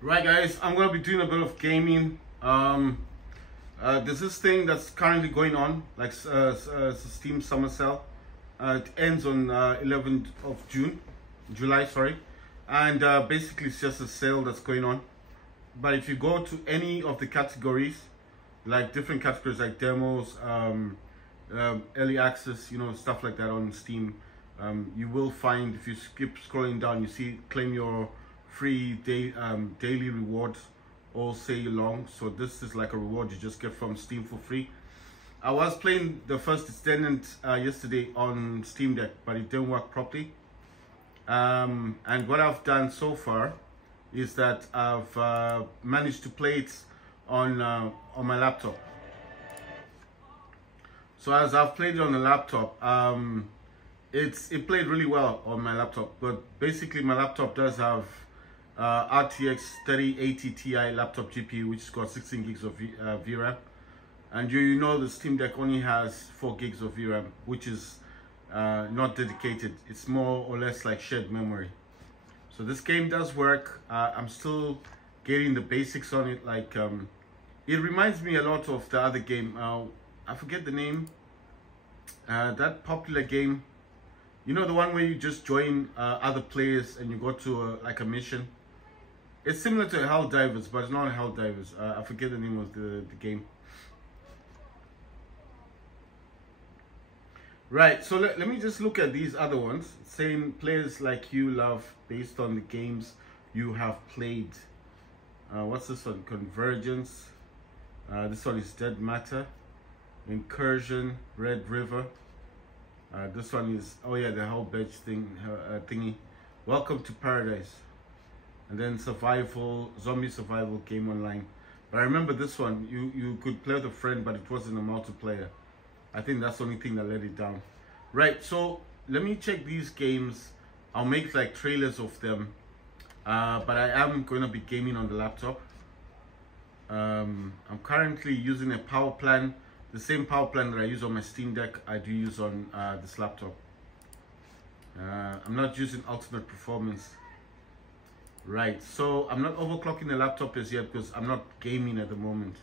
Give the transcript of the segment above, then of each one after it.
Right, guys, I'm gonna be doing a bit of gaming. There's this thing that's currently going on, like Steam Summer Sale. It ends on 11th of July, sorry. And basically it's just a sale that's going on. But if you go to any of the categories, like different categories like demos, early access, stuff like that on Steam, you will find, if you skip scrolling down, you see claim your free daily rewards all say long. So this is like a reward you just get from Steam for free. I was playing the first extended yesterday on Steam Deck, but it didn't work properly. And what I've done so far is that I've managed to play it on my laptop. So as I've played it on the laptop, it played really well on my laptop. But basically my laptop does have RTX 3080 Ti laptop GPU, which has got 16 gigs of VRAM. And you know the Steam Deck only has 4 gigs of VRAM, which is not dedicated. It's more or less like shared memory. So this game does work. I'm still getting the basics on it. Like it reminds me a lot of the other game. I forget the name. That popular game. You know, the one where you just join other players and you go to like a mission. It's similar to Helldivers, but it's not Helldivers. I forget the name of the game. Right, so let me just look at these other ones. Same players like you love based on the games you have played. What's this one? Convergence. This one is Dead Matter. Incursion, Red River. This one is, oh yeah, the whole badge thingy. Welcome to Paradise. And then survival, zombie survival game online. But I remember this one, you could play with a friend, but it wasn't a multiplayer. I think that's the only thing that let it down. Right, so let me check these games. I'll make like trailers of them. But I am going to be gaming on the laptop. I'm currently using a power plan. The same power plan that I use on my Steam Deck, I do use on this laptop. I'm not using ultimate performance. Right, so I'm not overclocking the laptop as yet because I'm not gaming at the moment.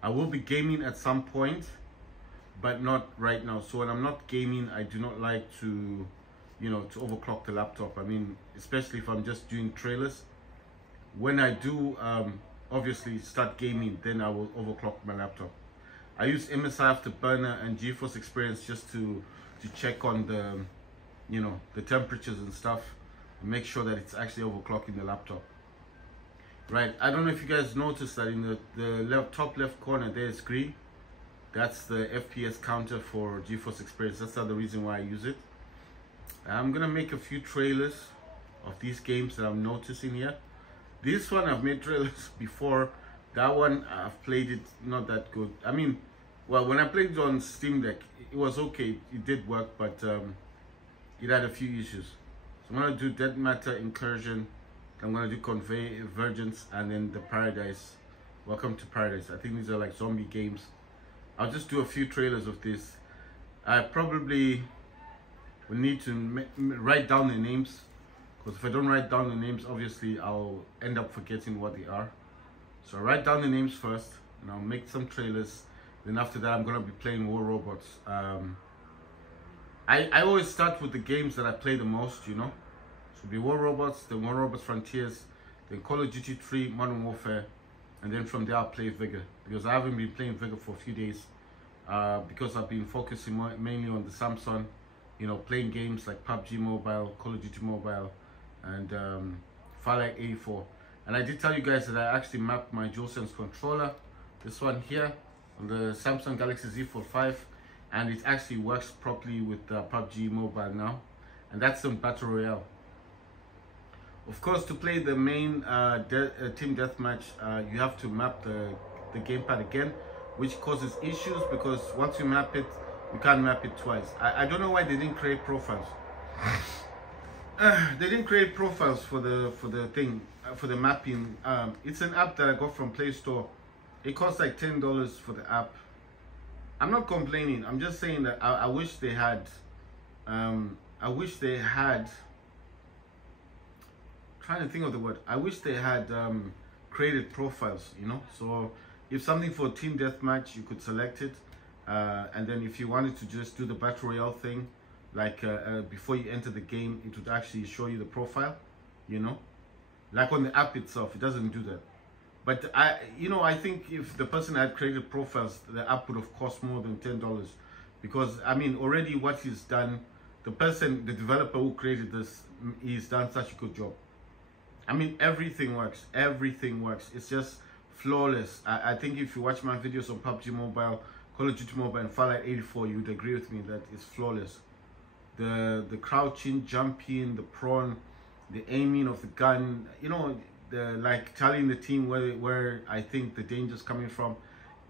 I will be gaming at some point, but not right now. So when I'm not gaming, I do not like to, to overclock the laptop. I mean, especially if I'm just doing trailers. When I do, obviously start gaming, then I will overclock my laptop. I use MSI Afterburner and GeForce Experience just to check on the, the temperatures and stuff, and make sure that it's actually overclocking the laptop. Right, I don't know if you guys noticed that in the top left corner there is green. That's the FPS counter for GeForce Experience. That's the other reason why I use it. I'm gonna make a few trailers of these games that I'm noticing here. This one I've made trailers before. That one I've played it not that good. I mean, well, when I played it on Steam Deck, it was okay. It did work, but it had a few issues. So I'm gonna do Dead Matter, Incursion. I'm gonna do Convergence, and then the Paradise. Welcome to Paradise. I think these are like zombie games. I'll just do a few trailers of this. I probably will need to write down the names, because if I don't write down the names, obviously I'll end up forgetting what they are. So I write down the names first, and I'll make some trailers. Then after that, I'm gonna be playing War Robots. I always start with the games that I play the most, So it'll be War Robots, then War Robots Frontiers, then Call of Duty 3, Modern Warfare, and then from there I'll play Vigor, because I haven't been playing Vigor for a few days, because I've been focusing mainly on the Samsung, playing games like PUBG Mobile, Call of Duty Mobile, and Firelight 84. And I did tell you guys that I actually mapped my DualSense controller, this one here, on the Samsung Galaxy Z Fold 5, and it actually works properly with PUBG Mobile now, and that's some Battle Royale. Of course, to play the main team deathmatch, you have to map the gamepad again, which causes issues because once you map it, you can't map it twice. I don't know why they didn't create profiles. They didn't create profiles for the thing, for the mapping. It's an app that I got from Play Store. It costs like $10 for the app. I'm not complaining. I'm just saying that I wish they had. Trying to think of the word. I wish they had created profiles, you know. So if something for team deathmatch, you could select it, and then if you wanted to just do the battle royale thing, like before you enter the game, it would actually show you the profile, you know. Like on the app itself, it doesn't do that. But I think if the person had created profiles, the app would have cost more than $10, because I mean, already what he's done, the developer who created this, he's done such a good job. I mean, everything works. Everything works. It's just flawless. I think if you watch my videos on PUBG Mobile, Call of Duty Mobile, and Fallout 84, you would agree with me that it's flawless. The crouching, jumping, the prawn, the aiming of the gun, you know, the like telling the team where I think the danger's coming from.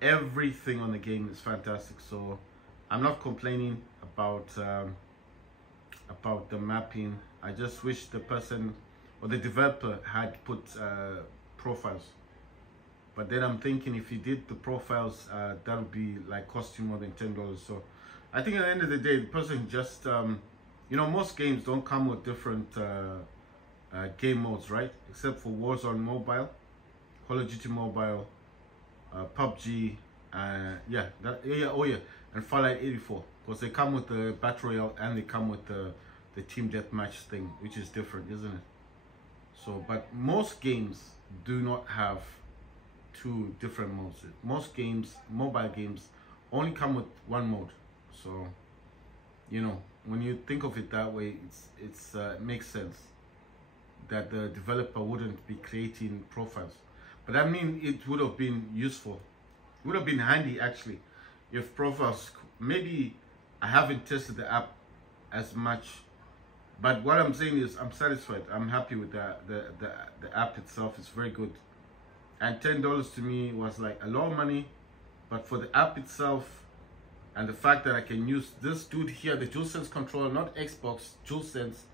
Everything on the game is fantastic. So I'm not complaining about the mapping. I just wish the person or the developer had put profiles. But then I'm thinking if you did the profiles, that would be like cost you more than $10. So I think at the end of the day, the person just most games don't come with different game modes, right? Except for Warzone Mobile, Call of Duty Mobile, PUBG, and Fallout 84, because they come with the Battle Royale and they come with the Team Deathmatch thing, which is different, isn't it? So, but most games do not have two different modes. Most games, mobile games, only come with one mode. So, you know, when you think of it that way, it makes sense that the developer wouldn't be creating profiles. But I mean, it would have been useful. It would have been handy actually if profiles. Maybe I haven't tested the app as much, but what I'm saying is I'm satisfied. I'm happy with the app itself. It's very good, and $10 to me was like a lot of money, but for the app itself and the fact that I can use this dude here, the DualSense controller, not Xbox, DualSense,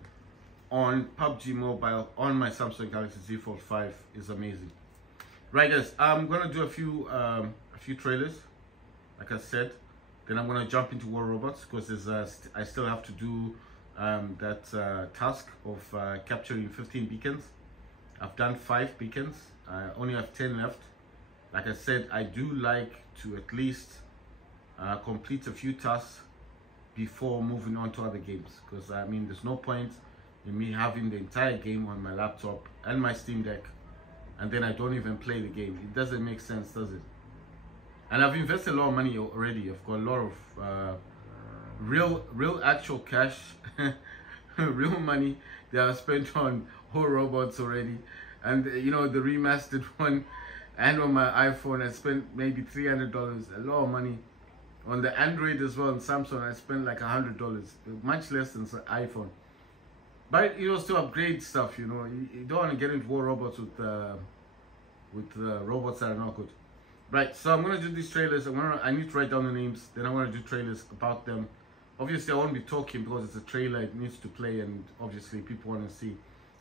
on PUBG Mobile on my Samsung Galaxy Z Fold 5 is amazing. Right guys, I'm gonna do a few trailers, like I said. Then I'm gonna jump into War Robots because I still have to do that task of capturing 15 beacons. I've done 5 beacons. I only have 10 left. Like I said, I do like to at least complete a few tasks before moving on to other games, because I mean there's no point in me having the entire game on my laptop and my Steam Deck and then I don't even play the game. It doesn't make sense, does it? And I've invested a lot of money already. I've got a lot of real actual cash, real money that I've spent on War Robots already, and you know, the remastered one, and on my iPhone I spent maybe $300, a lot of money. On the Android as well, and Samsung I spent like $100, much less than the iPhone. But you know, to upgrade stuff, you know, you don't want to get into War Robots with robots that are not good. Right, so I'm gonna do these trailers. I need to write down the names. Then I'm gonna do trailers about them. Obviously, I won't be talking because it's a trailer. It needs to play, and obviously, people want to see.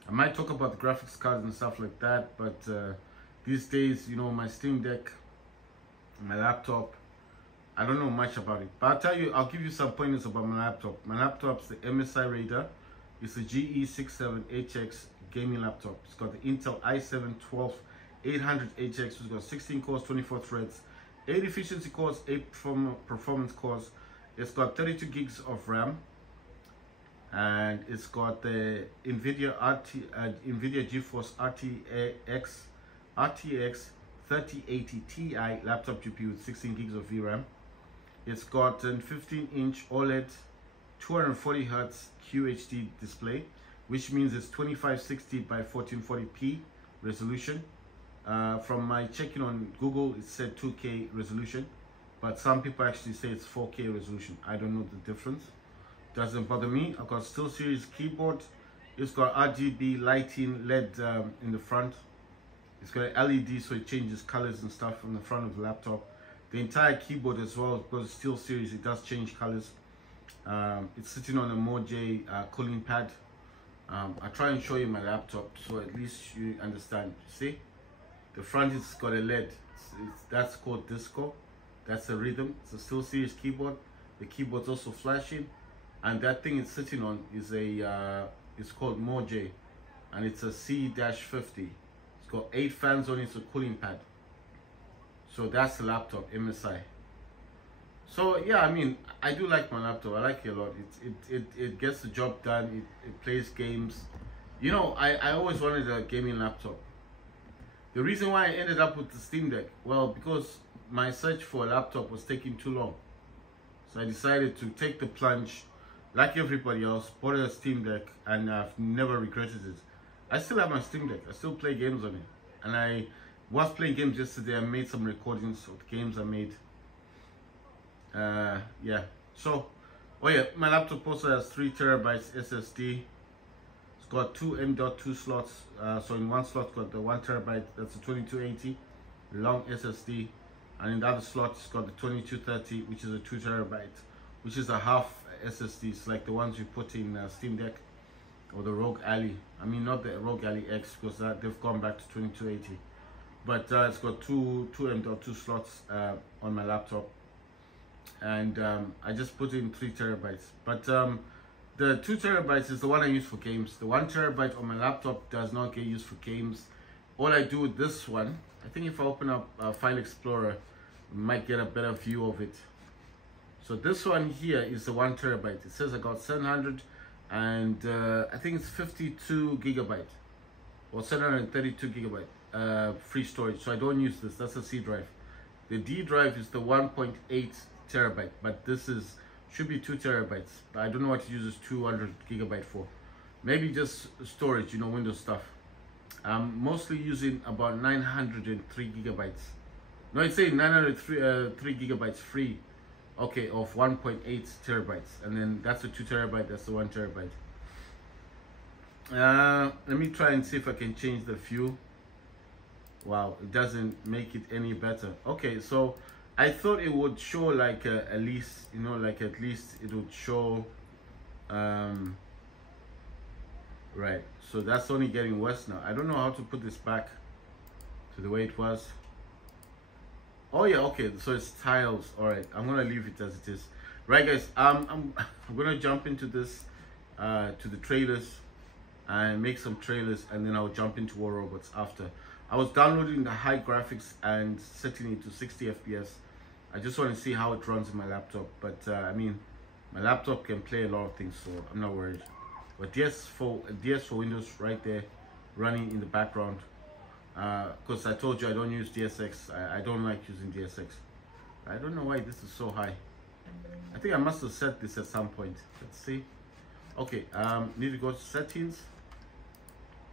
I might talk about the graphics cards and stuff like that, but these days, you know, my Steam Deck, my laptop, I don't know much about it. But I'll give you some pointers about my laptop. My laptop's the MSI Raider. It's a GE67HX gaming laptop. It's got the Intel i7-12800HX. It's got 16 cores, 24 threads, 8 efficiency cores, 8 performance cores. It's got 32 gigs of RAM, and it's got the NVIDIA GeForce RTX 3080 Ti laptop GPU with 16 gigs of VRAM. It's got a 15-inch OLED 240 Hz QHD display, which means it's 2560 by 1440p resolution. From my checking on Google, it said 2K resolution, but some people actually say it's 4K resolution. I don't know the difference. Doesn't bother me. I've got SteelSeries keyboard. It's got RGB lighting, LED in the front. It's got an LED, so it changes colors and stuff on the front of the laptop. The entire keyboard as well, because it's SteelSeries, it does change colors. It's sitting on a Moj cooling pad. I try and show you my laptop so at least you understand. See, the front has got a LED. That's called disco. That's a rhythm. It's a SteelSeries keyboard. The keyboard's also flashing, and that thing it's sitting on is it's called Moj, and it's a C-50. It's got 8 fans on it. It's a cooling pad. So that's the laptop, MSI. So yeah, I mean, I do like my laptop. I like it a lot. It gets the job done. It plays games. You know, I always wanted a gaming laptop. The reason why I ended up with the Steam Deck, well, because my search for a laptop was taking too long. So I decided to take the plunge, like everybody else, bought a Steam Deck, and I've never regretted it. I still have my Steam Deck. I still play games on it. And I was playing games yesterday. I made some recordings of the games I made. Yeah. So, oh yeah, my laptop also has 3 terabytes SSD. It's got 2 M.2 slots. So in one slot, got the 1 terabyte. That's a 2280 long SSD. And in the other slot, it's got the 2230, which is a 2 terabyte, which is a half SSDs, like the ones you put in Steam Deck or the Rogue Ally. I mean, not the Rogue Ally X, because they've gone back to 2280. But it's got two M.2 slots on my laptop, and I just put in 3 terabytes. But the 2 terabytes is the one I use for games. The 1 terabyte on my laptop does not get used for games. All I do with this one, I think if I open up File Explorer, I might get a better view of it. So this one here is the 1 terabyte. It says I got 700 and I think it's 52 gigabyte or 732 gigabyte free storage. So I don't use this. That's a C drive. The D drive is the 1.8 terabyte, but this should be 2 terabytes. I don't know what to use this 200 gigabyte for. Maybe just storage, you know, Windows stuff. I'm mostly using about 903 gigabytes. No, it's saying 903 gigabytes free. Okay, of 1.8 terabytes, and then that's the 2 terabyte. That's the 1 terabyte. Let me try and see if I can change the view. Wow, it doesn't make it any better. Okay, so I thought it would show like at least, you know, like at least it would show. Right, so that's only getting worse now. I don't know how to put this back to the way it was. Oh yeah, okay, so it's tiles. All right, I'm gonna leave it as it is. Right, guys, I'm gonna jump into this to the trailers and make some trailers, and then I'll jump into War Robots after. I was downloading the high graphics and setting it to 60 FPS. I just want to see how it runs in my laptop, but I mean, my laptop can play a lot of things, so I'm not worried. But DS for Windows right there running in the background, because I told you I don't use DSX. I don't like using DSX. I don't know why this is so high. I think I must have set this at some point. Let's see. Okay, need to go to settings,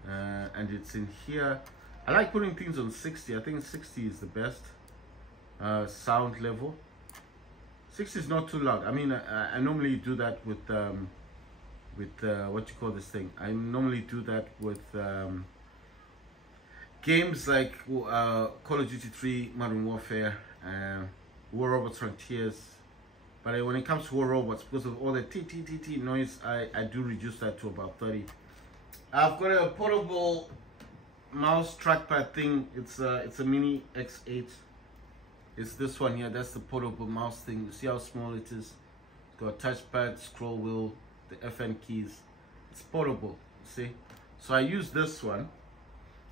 and it's in here. I like putting things on 60. I think 60 is the best sound level. 60 is not too loud. I mean, I normally do that with what you call this thing. I normally do that with games like Call of Duty 3, Modern Warfare, War Robots Frontiers. But when it comes to War Robots, because of all the t noise, I do reduce that to about 30. I've got a portable mouse trackpad thing. It's a Mini X8. It's this one here. That's the portable mouse thing. You see how small it is? It's got a touchpad, scroll wheel, the FN keys. It's portable, see? So I use this one,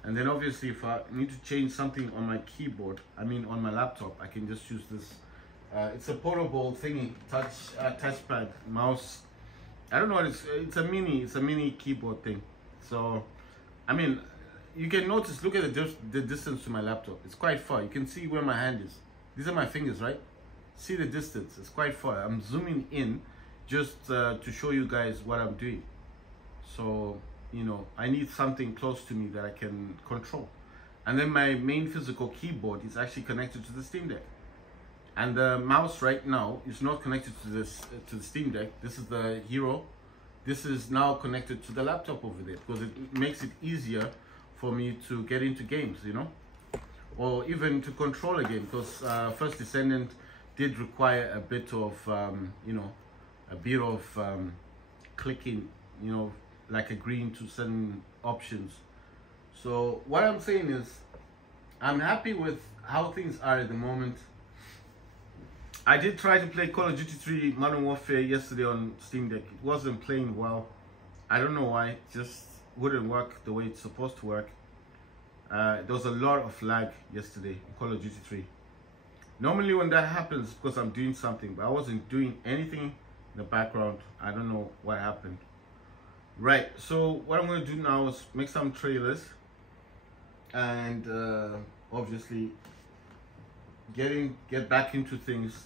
and then obviously if I need to change something on my keyboard, I mean on my laptop, I can just use this. It's a portable thingy, touchpad mouse. I don't know what it's a mini keyboard thing. So I mean, you can notice, look at the distance to my laptop. It's quite far. You can see where my hand is. These are my fingers, right? See the distance, it's quite far. I'm zooming in just to show you guys what I'm doing. So, you know, I need something close to me that I can control. And then my main physical keyboard is actually connected to the Steam Deck. And the mouse right now is not connected to the Steam Deck. This is the Hero. This is now connected to the laptop over there, because it makes it easier for me to get into games, you know, or even to control a game, because First Descendant did require a bit of, you know, a bit of clicking, you know, like agreeing to certain options. So what I'm saying is, I'm happy with how things are at the moment. I did try to play Call of Duty 3 Modern Warfare yesterday on Steam Deck. It wasn't playing well. I don't know why. It just wouldn't work the way it's supposed to work. There was a lot of lag yesterday in Call of Duty 3. Normally when that happens, because I'm doing something, but I wasn't doing anything in the background. I don't know what happened. Right, so what I'm going to do now is make some trailers and obviously get back into things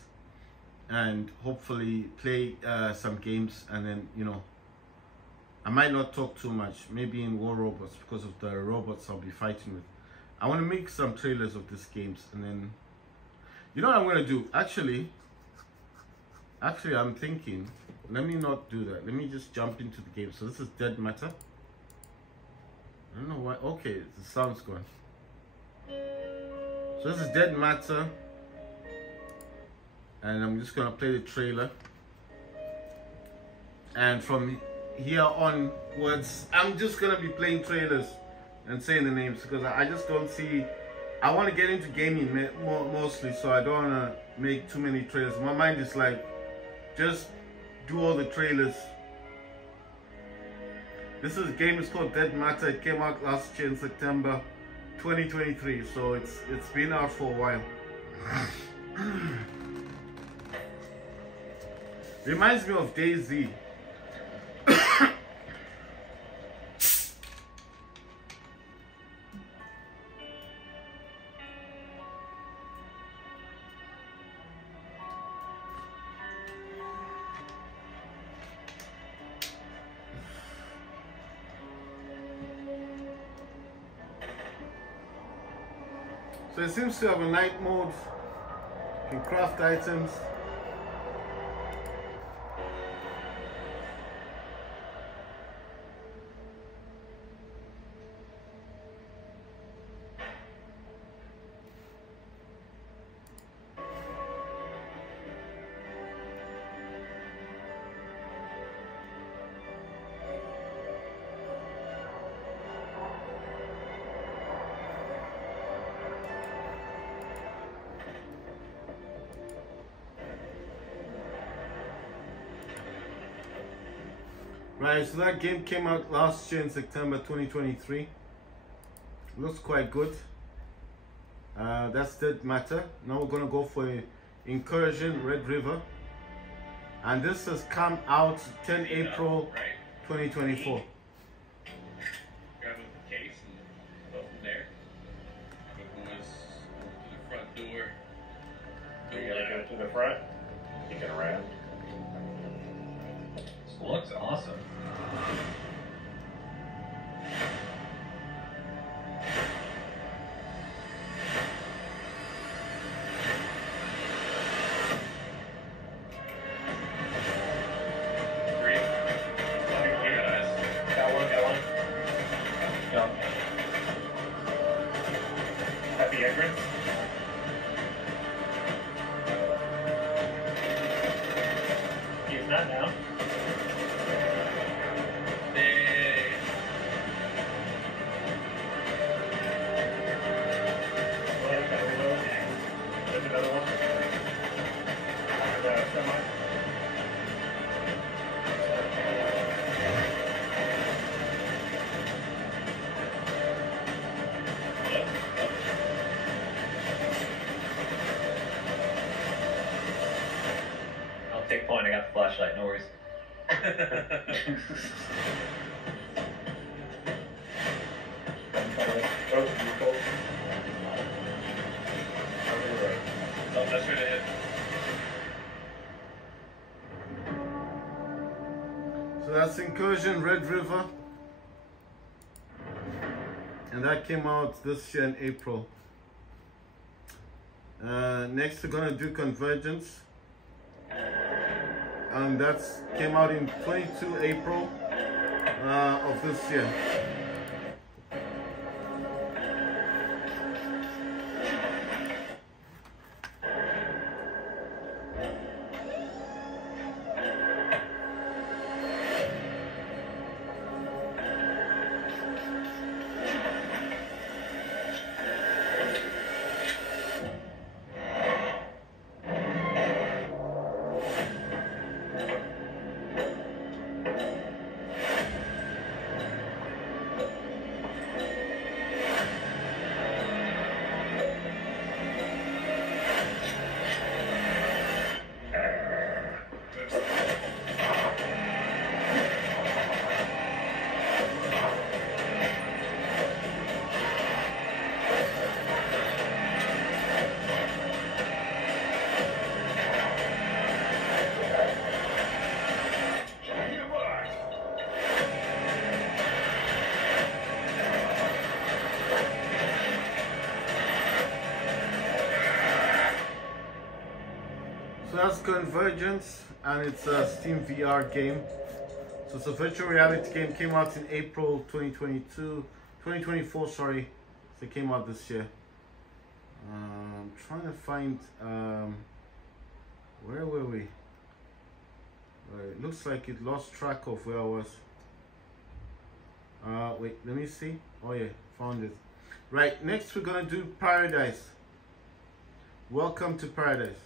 and hopefully play some games, and then, you know, I might not talk too much, maybe in War Robots, because of the robots I'll be fighting with. I want to make some trailers of these games, and then, you know what I'm going to do? Actually, I'm thinking, let me not do that. Let me just jump into the game. So this is Dead Matter. I don't know why. Okay, the sound's gone. So this is Dead Matter. And I'm just going to play the trailer. And from here onwards, I'm just going to be playing trailers and saying the names, because I just don't see... I want to get into gaming mostly, so I don't want to make too many trailers. My mind is like, just do all the trailers. This game is called Dead Matter. It came out last year in September 2023, so it's been out for a while. Reminds me of DayZ. So it seems to have a night mode. You can craft items. Right, so that game came out last year in September 2023. Looks quite good. That's Dead Matter. Now we're gonna go for Incursion Red River. And this has come out 10 April 2024. Grab a case and go from there. Go to the front door. You gotta go to the front, kick it around. This looks awesome. At the entrance. Use that now. There's another one. Semi. I'll take point, I got the flashlight, no worries. Oh, that's right ahead. So that's Incursion Red River. And that came out this year in April. Next we're gonna do Convergence. And that's came out in 22 April of this year. that's Convergence, and it's a Steam VR game. So it's a virtual reality game. Came out in April 2024. Sorry, so it came out this year. I'm trying to find where were we? It looks like it lost track of where I was. Wait, let me see. Oh yeah, found it. Right, next we're gonna do Paradise. Welcome to Paradise.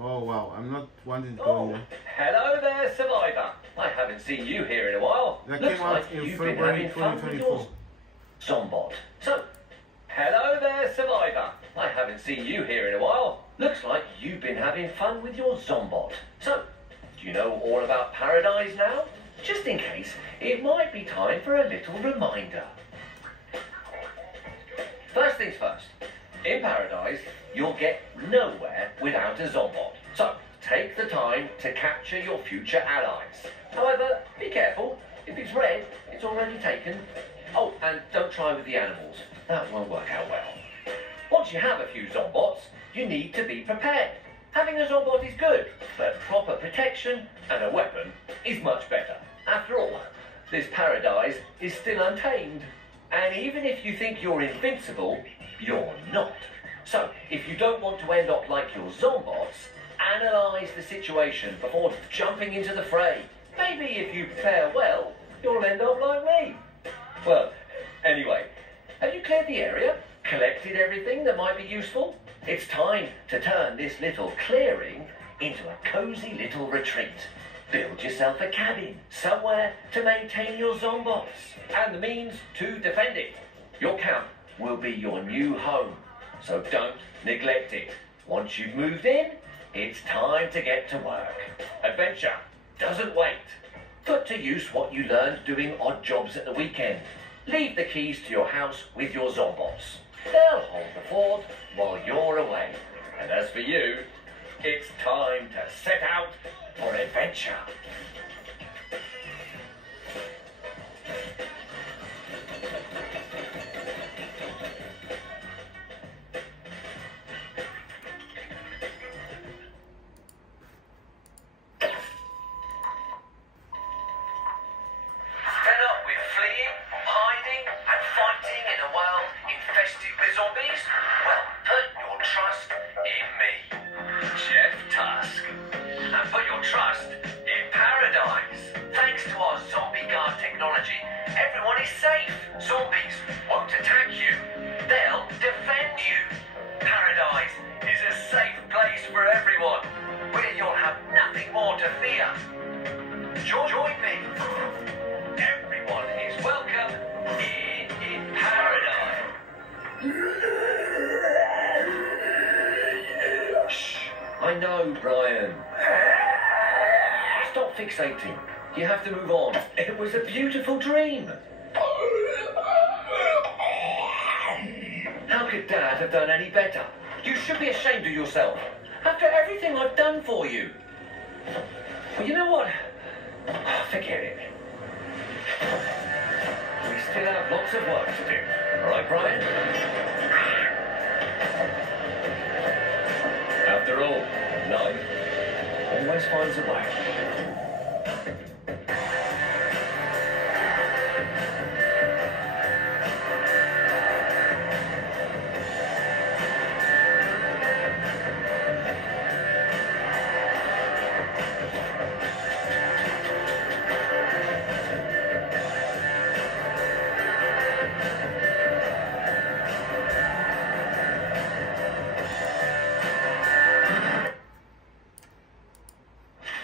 Oh wow, I'm not wanting to go in there. Hello there, Survivor. I haven't seen you here in a while. That Looks came out like in you've February been having fun with 2024. yours. Zombot. So, hello there, Survivor. I haven't seen you here in a while. Looks like you've been having fun with your Zombot. So, do you know all about Paradize now? Just in case, it might be time for a little reminder. First things first. In Paradize, you'll get nowhere without a Zombot. So, take the time to capture your future allies. However, be careful. If it's red, it's already taken. Oh, and don't try with the animals. That won't work out well. Once you have a few Zombots, you need to be prepared. Having a Zombot is good, but proper protection and a weapon is much better. After all, this Paradise is still untamed. And even if you think you're invincible, you're not. So, if you don't want to end up like your Zombots, analyse the situation before jumping into the fray. Maybe if you prepare well, you'll end up like me. Well, anyway, have you cleared the area? Collected everything that might be useful? It's time to turn this little clearing into a cosy little retreat. Build yourself a cabin, somewhere to maintain your Zombots, and the means to defend it. Your camp will be your new home, so don't neglect it. Once you've moved in, it's time to get to work. Adventure doesn't wait. Put to use what you learned doing odd jobs at the weekend. Leave the keys to your house with your Zombots. They'll hold the fort while you're away. And as for you, it's time to set out for adventure. Fed up with fleeing, hiding, and fighting in a world infested with zombies? Well, put your trust in me, Jeff Tusk. And put your trust in Paradize. Thanks to our zombie guard technology, everyone is safe. Zombies won't attack you. They'll defend you. Paradise is a safe place for everyone, where you'll have nothing more to fear. Join me. Everyone is welcome in Paradise. Shh. I know, Brian. Stop fixating. You have to move on. It was a beautiful dream. How could Dad have done any better? You should be ashamed of yourself. After everything I've done for you. Well, you know what? Forget it. We still have lots of work to do. All right, Brian? After all, life always finds a way.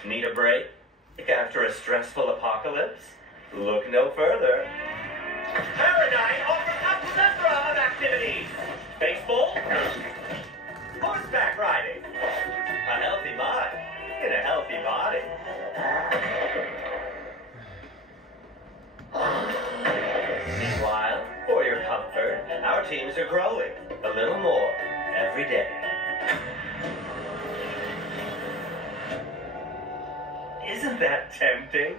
Need a break? After a stressful apocalypse? Look no further. Paradise offers a plethora of activities. Baseball, horseback riding, a healthy mind in a healthy body. Meanwhile, for your comfort, our teams are growing a little more every day. Isn't that tempting?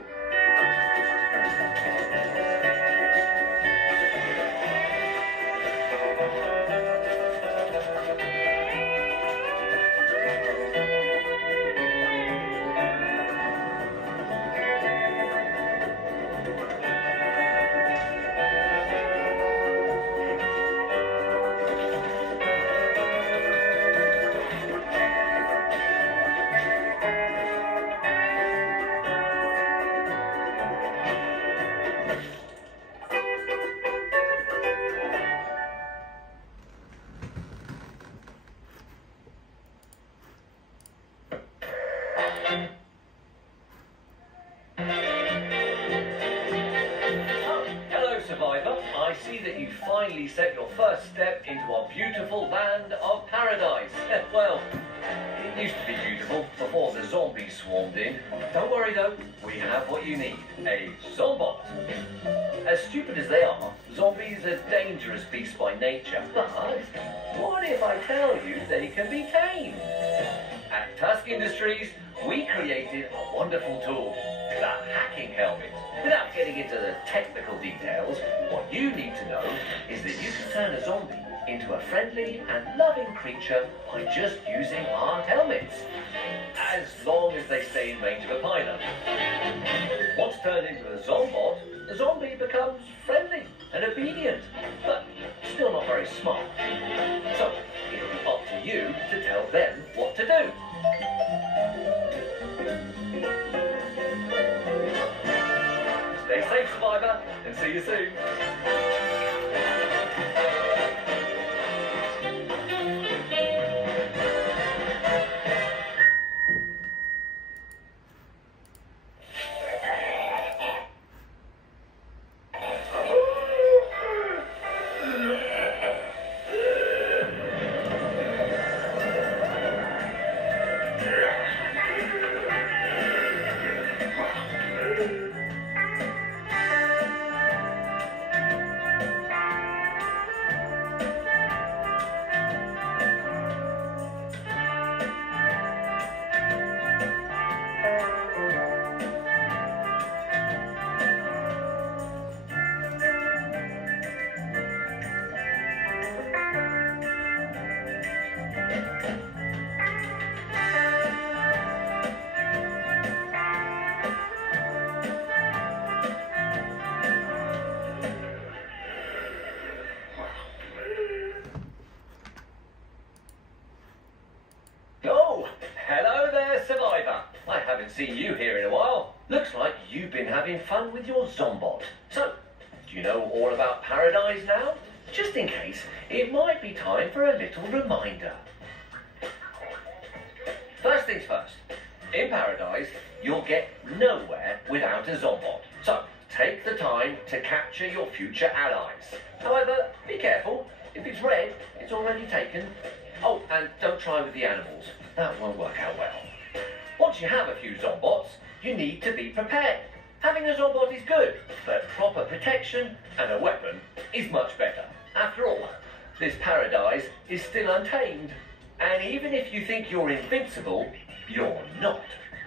finally set your first step into our beautiful land of Paradise. Well, it used to be beautiful before the zombies swarmed in. Don't worry though, we have what you need, a Zombot. As stupid as they are, zombies are dangerous beasts by nature. But what if I tell you they can be tamed? At Tusk Industries, we created a wonderful tool, the hacking helmet. Without getting into the technical details, what you need to know is that you can turn a zombie into a friendly and loving creature by just using our helmets, as long as they stay in range of a pilot. Once turned into a Zombot, the zombie becomes friendly and obedient, but still not very smart. So, it'll be up to you to tell them what to do. Stay safe, Survivor, and see you soon. Oh, hello there, Survivor. I haven't seen you here in a while. Looks like you've been having fun with your Zombot. So, do you know all about Paradize now? Just in case, it might be time for a little reminder. First things first, in Paradize, you'll get nowhere without a Zombot. So, take the time to capture your future allies. However, be careful. If it's red, it's already taken. Oh, and don't try with the animals. That won't work out well. Once you have a few Zombots, you need to be prepared. Having a Zombot is good, but proper protection and a weapon is much better. After all, this Paradize is still untamed. And even if you think you're invincible, you're not.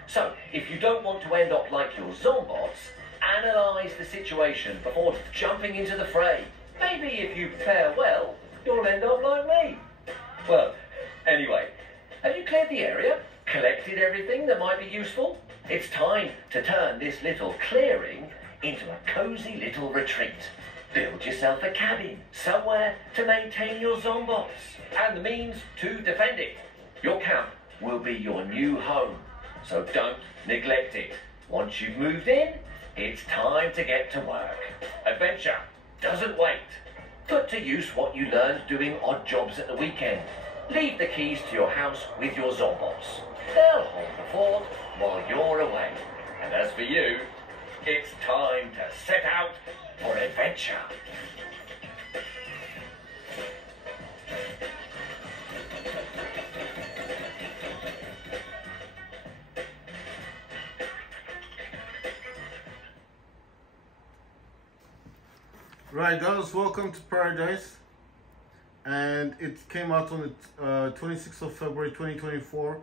So, if you don't want to end up like your Zombots, analyse the situation before jumping into the fray. Maybe if you prepare well, you'll end up like me. Well, anyway, have you cleared the area? Collected everything that might be useful? It's time to turn this little clearing into a cosy little retreat. Build yourself a cabin, somewhere to maintain your Zombots, and the means to defend it. Your camp will be your new home, so don't neglect it. Once you've moved in, it's time to get to work. Adventure doesn't wait. Put to use what you learned doing odd jobs at the weekend. Leave the keys to your house with your Zombots. They'll hold the fort while you're away. And as for you, it's time to set out for adventure. Right, guys, welcome to Paradize. And it came out on the 26th of February 2024.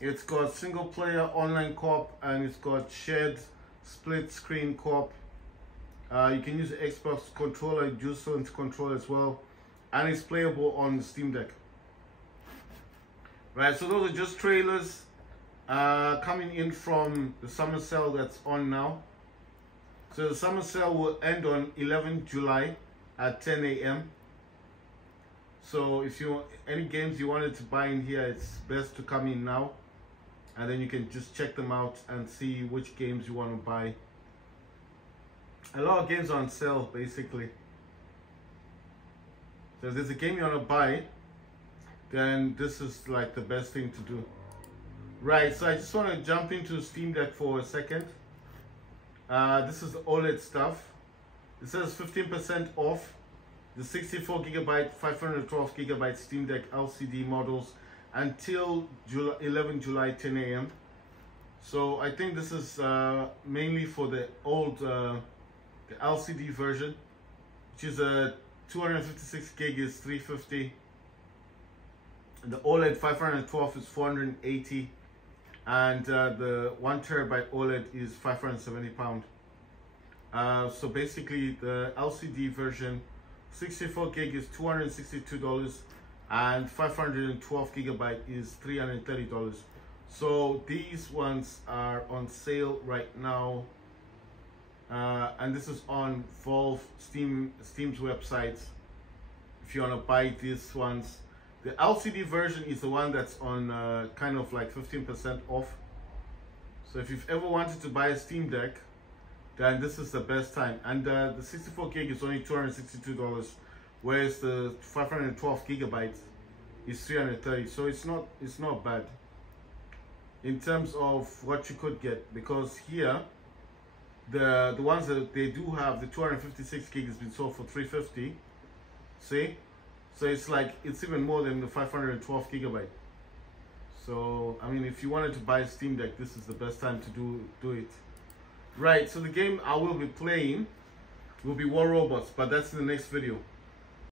It's got single player online co-op and it's got shared split screen co-op. You can use the Xbox controller, Juice control as well, and it's playable on the Steam Deck. Right, so those are just trailers coming in from the summer sale that's on now. So the summer sale will end on 11 July at 10 a.m. So if you any games you wanted to buy in here, it's best to come in now, and then you can just check them out and see which games you want to buy. A lot of games are on sale basically. So if there's a game you want to buy, then this is like the best thing to do. Right, so I just want to jump into Steam Deck for a second. This is OLED stuff. It says 15% off. the 64 gigabyte, 512 gigabyte Steam Deck LCD models until 11 July 10 a.m. So I think this is mainly for the old the LCD version, which is a 256 gig is 350. The OLED 512 is 480, and the 1 terabyte OLED is 570 pound. So basically, the LCD version, 64 gig is $262, and 512 gigabyte is $330. So these ones are on sale right now, and this is on Valve Steam's website. If you want to buy these ones, the LCD version is the one that's on kind of like 15% off. So if you've ever wanted to buy a Steam Deck, then this is the best time. And the 64 gig is only $262, whereas the 512 gigabytes is $330. So it's not bad in terms of what you could get, because here the ones that they do have, the 256 gig has been sold for $350. See, so it's like it's even more than the 512 gigabyte. So I mean, if you wanted to buy a Steam Deck, this is the best time to do it. Right, so the game I will be playing will be War Robots, but that's in the next video.